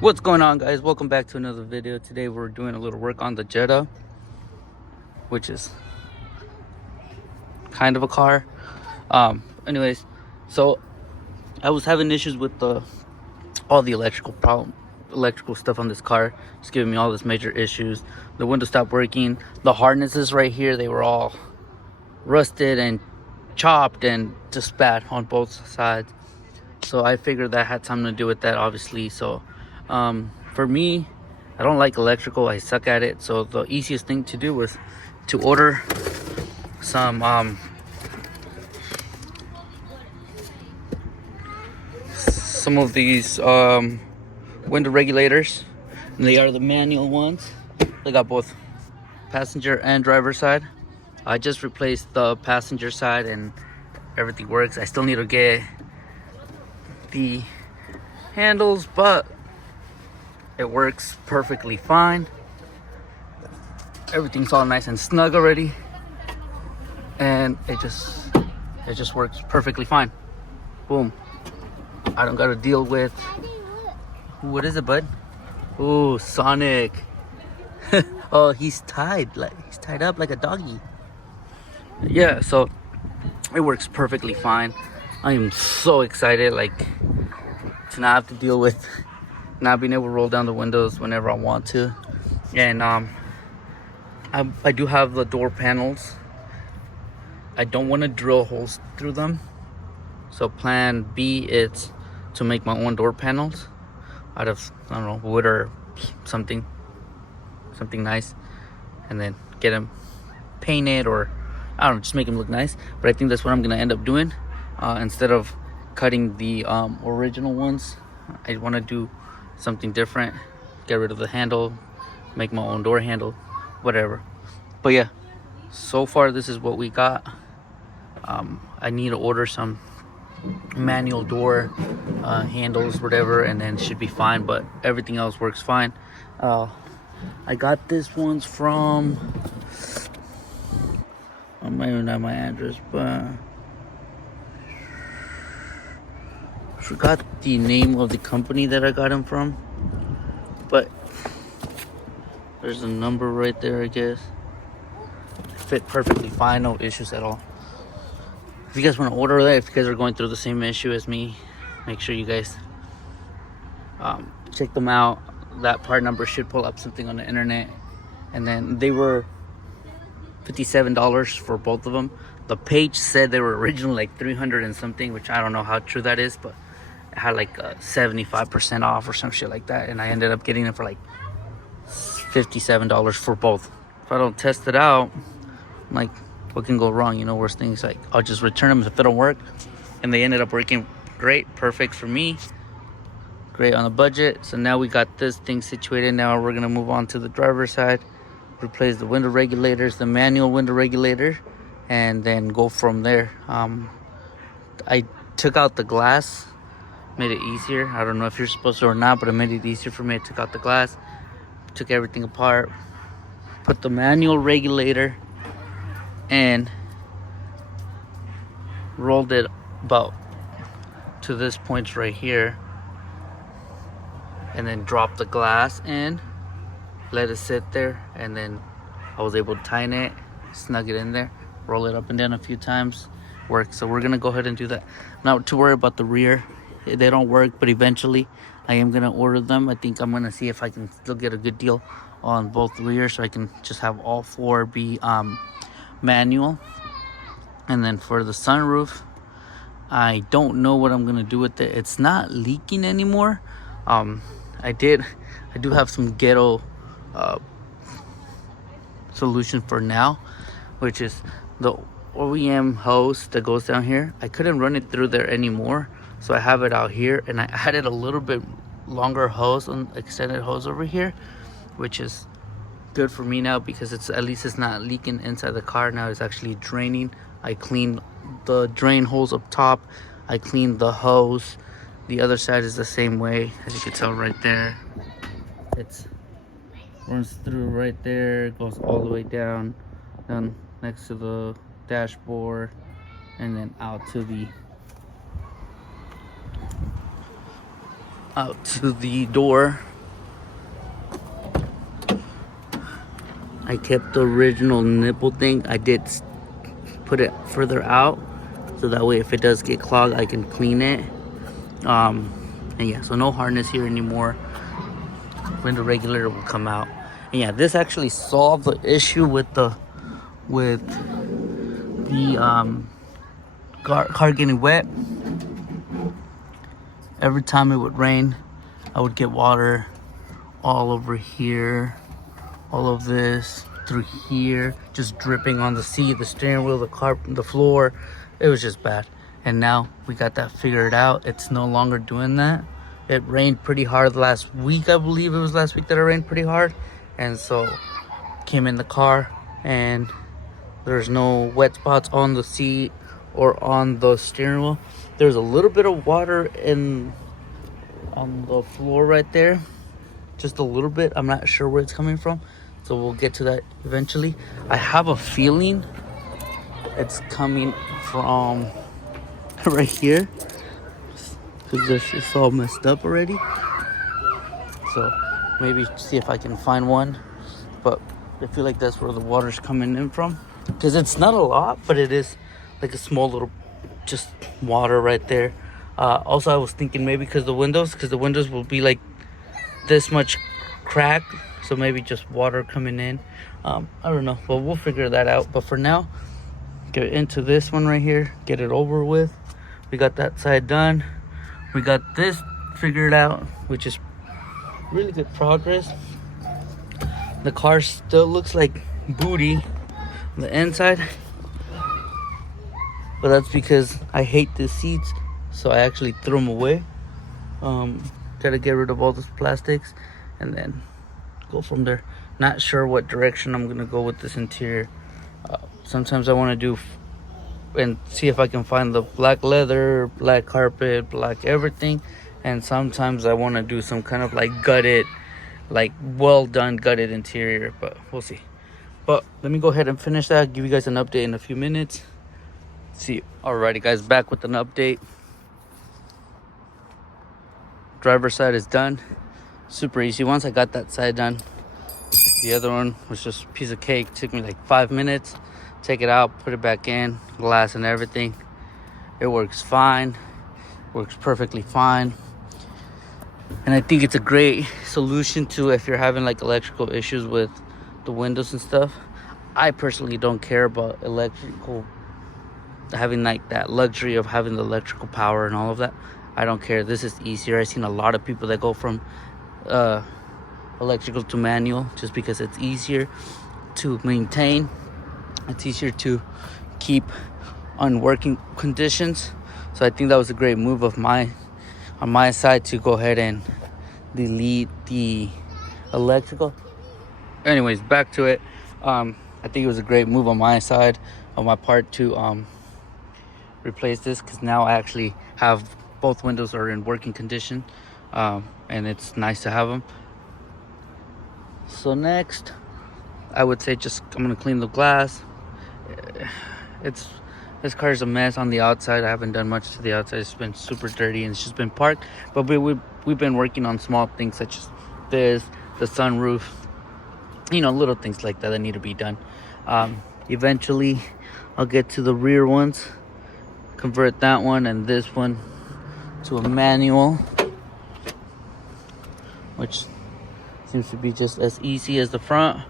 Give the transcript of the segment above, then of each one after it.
What's going on, guys? Welcome back to another video. Today we're doing a little work on the Jetta, which is kind of a car. Anyways, so I was having issues with all the electrical stuff on this car. It's giving me all this major issues. The window stopped working. The harnesses right here, they were all rusted and chopped and just bad on both sides. So I figured that had something to do with that, obviously. So for me, I don't like electrical. I suck at it. So the easiest thing to do was to order some of these window regulators. And they are the manual ones. They got both passenger and driver side. I just replaced the passenger side and everything works. I still need to get the handles, but it works perfectly fine. Everything's all nice and snug already, and it just works perfectly fine. Boom. I don't gotta deal with, what is it, bud? Oh, Sonic. Oh, he's tied up like a doggy. Yeah, so it works perfectly fine. I am so excited, to not have to deal with not being able to roll down the windows whenever I want to. And I do have the door panels. I don't want to drill holes through them. So plan B is to make my own door panels out of, I don't know, wood or something nice, and then get them painted, or I don't know, just make them look nice. But I think that's what I'm gonna end up doing. Instead of cutting the original ones, I want to do something different. Get rid of the handle, make my own door handle, whatever. But yeah, so far this is what we got. I need to order some manual door handles, whatever, and then it should be fine. But everything else works fine. I got this ones from, I might even have my address, but I forgot the name of the company that I got them from, but there's a number right there, I guess. It fit perfectly fine, no issues at all. If you guys want to order that, if you guys are going through the same issue as me, make sure you guys check them out. That part number should pull up something on the internet. And then they were $57 for both of them. The page said they were originally like 300 and something, which I don't know how true that is, but it had like 75% off or some shit like that, and I ended up getting it for like $57 for both. If I don't test it out, I'm like, what can go wrong? Worst things, like, I'll just return them if they don't work. And they ended up working great, perfect for me, great on the budget. So now we got this thing situated. Now we're gonna move on to the driver's side, replace the window regulators, the manual window regulator, and then go from there. I took out the glass, made it easier. I don't know if you're supposed to or not, but it made it easier for me. I took out the glass, took everything apart, put the manual regulator, and rolled it about to this point right here, and then dropped the glass in, let it sit there, and then I was able to tighten it, snug it in there, roll it up and down a few times, work. So we're gonna go ahead and do that. Not to worry about the rear, they don't work, but eventually I am gonna order them. I think I'm gonna see if I can still get a good deal on both rear, so I can just have all four be manual. And then for the sunroof, I don't know what I'm gonna do with it. It's not leaking anymore. I do have some ghetto solution for now, which is the OEM hose that goes down here. I couldn't run it through there anymore, so I have it out here, and I added a little bit longer hose, on extended hose over here, which is good for me now, because at least it's not leaking inside the car. Now it's actually draining. I cleaned the drain holes up top, I cleaned the hose. The other side is the same way, as you can tell right there. It runs through right there, goes all the way down next to the dashboard, and then out to the door. I kept the original nipple thing. I did put it further out, so that way if it does get clogged, I can clean it. And yeah, so no harness here anymore. Window regulator will come out. And yeah, this actually solved the issue with the car getting wet. Every time it would rain, I would get water all over here, all of this, through here, just dripping on the seat, the steering wheel, the car, the floor. It was just bad. And now we got that figured out. It's no longer doing that. It rained pretty hard last week. I believe it was last week that it rained pretty hard. And so came in the car and there's no wet spots on the seat or on the steering wheel. There's a little bit of water on the floor right there. Just a little bit. I'm not sure where it's coming from. So we'll get to that eventually. I have a feeling it's coming from right here. Because it's all messed up already. So maybe see if I can find one. But I feel like that's where the water's coming in from. Because it's not a lot, but it is like a small little just water right there. Also, I was thinking maybe because the windows will be like this much crack. So maybe just water coming in. I don't know, but we'll figure that out. But for now, get into this one right here. Get it over with. We got that side done. We got this figured out, which is really good progress. The car still looks like booty on the inside, but that's because I hate the seats, so I actually threw them away. Try to get rid of all those plastics and then go from there. Not sure what direction I'm gonna go with this interior. Sometimes I want to do and see if I can find the black leather, black carpet, black everything, and sometimes I want to do some kind of like gutted, like well done gutted interior, but we'll see. But let me go ahead and finish that, give you guys an update in a few minutes. See you. Alrighty guys, back with an update. Driver's side is done. Super easy. Once I got that side done, the other one was just a piece of cake. Took me like 5 minutes. Take it out, put it back in, glass and everything. It works fine, works perfectly fine. And I think it's a great solution to if you're having like electrical issues with the windows and stuff. I personally don't care about electrical, having like that luxury of having the electrical power and all of that. I don't care. This is easier. I've seen a lot of people that go from electrical to manual just because it's easier to maintain. It's easier to keep on working conditions. So I think that was a great move on my side to go ahead and delete the electrical. Anyways, back to it. I think it was a great move on my side, on my part, to replace this, because now I actually have both windows are in working condition, and it's nice to have them. So next, I would say I'm gonna clean the glass. This car is a mess on the outside. I haven't done much to the outside. It's been super dirty and it's just been parked. But we've been working on small things such as this, the sunroof, little things like that need to be done. Eventually, I'll get to the rear ones, convert that one and this one to a manual, which seems to be just as easy as the front.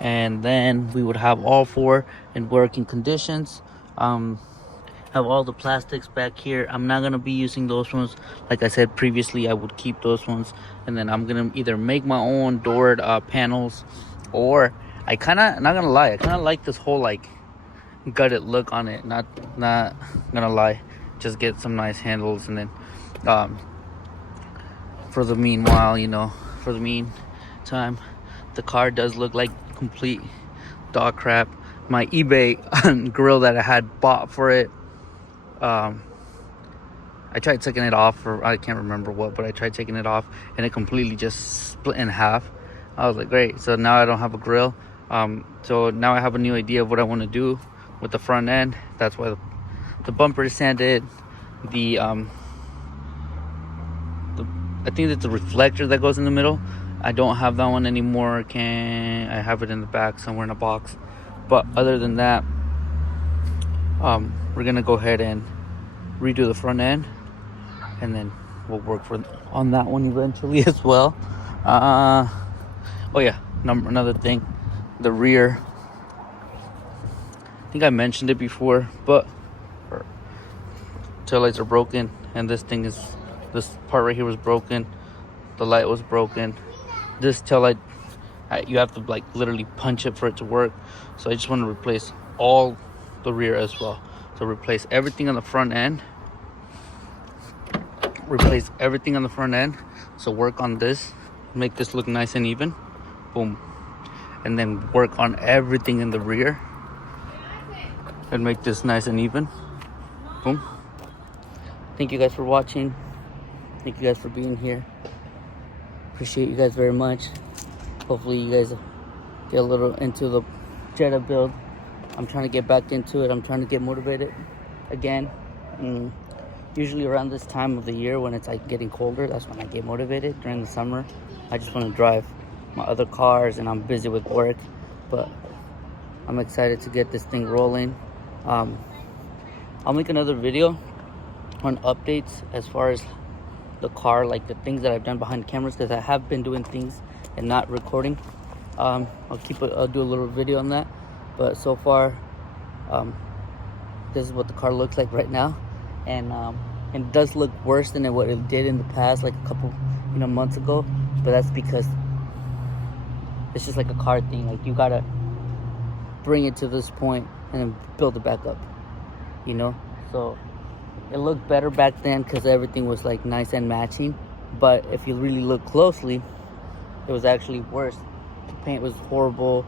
And then we would have all four in working conditions. Have all the plastics back here. I'm not gonna be using those ones. Like I said previously, I would keep those ones, and then I'm gonna either make my own doored panels, or not gonna lie, I kind of like this whole like gutted look on it. Not gonna lie, just get some nice handles, and then for the meantime, the car does look like complete dog crap. My eBay grill that I had bought for it, I tried taking it off, or I can't remember what, but I tried taking it off and it completely just split in half. I was like, great, so now I don't have a grill. So now I have a new idea of what I want to do with the front end. That's why the bumper is sanded. I think it's the reflector that goes in the middle. I don't have that one anymore. I have it in the back somewhere in a box. But other than that, we're gonna go ahead and redo the front end, and then we'll work on that one eventually as well. Oh yeah, another thing, the rear. I think I mentioned it before, but taillights are broken, and this part right here was broken. The light was broken. This taillight, you have to like literally punch it for it to work. So I just want to replace all the rear as well. So replace everything on the front end. So work on this, make this look nice and even. Boom. And then work on everything in the rear and make this nice and even. Boom. Thank you guys for watching. Thank you guys for being here. Appreciate you guys very much. Hopefully you guys get a little into the Jetta build. I'm trying to get back into it. I'm trying to get motivated again. Usually around this time of the year when it's like getting colder, that's when I get motivated. During the summer, I just want to drive my other cars and I'm busy with work. But I'm excited to get this thing rolling. I'll make another video on updates as far as the car, like the things that I've done behind cameras, because I have been doing things and not recording. I'll do a little video on that. But so far, this is what the car looks like right now, and it does look worse than what it did in the past, like a couple months ago. But that's because it's just like a car thing. Like you gotta bring it to this point and then build it back up, So it looked better back then because everything was like nice and matching. But if you really look closely, it was actually worse. The paint was horrible.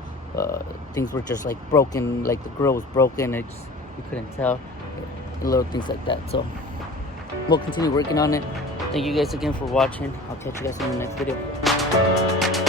Things were just like broken, like the grill was broken. You couldn't tell, little things like that. So we'll continue working on it. Thank you guys again for watching. I'll catch you guys in the next video.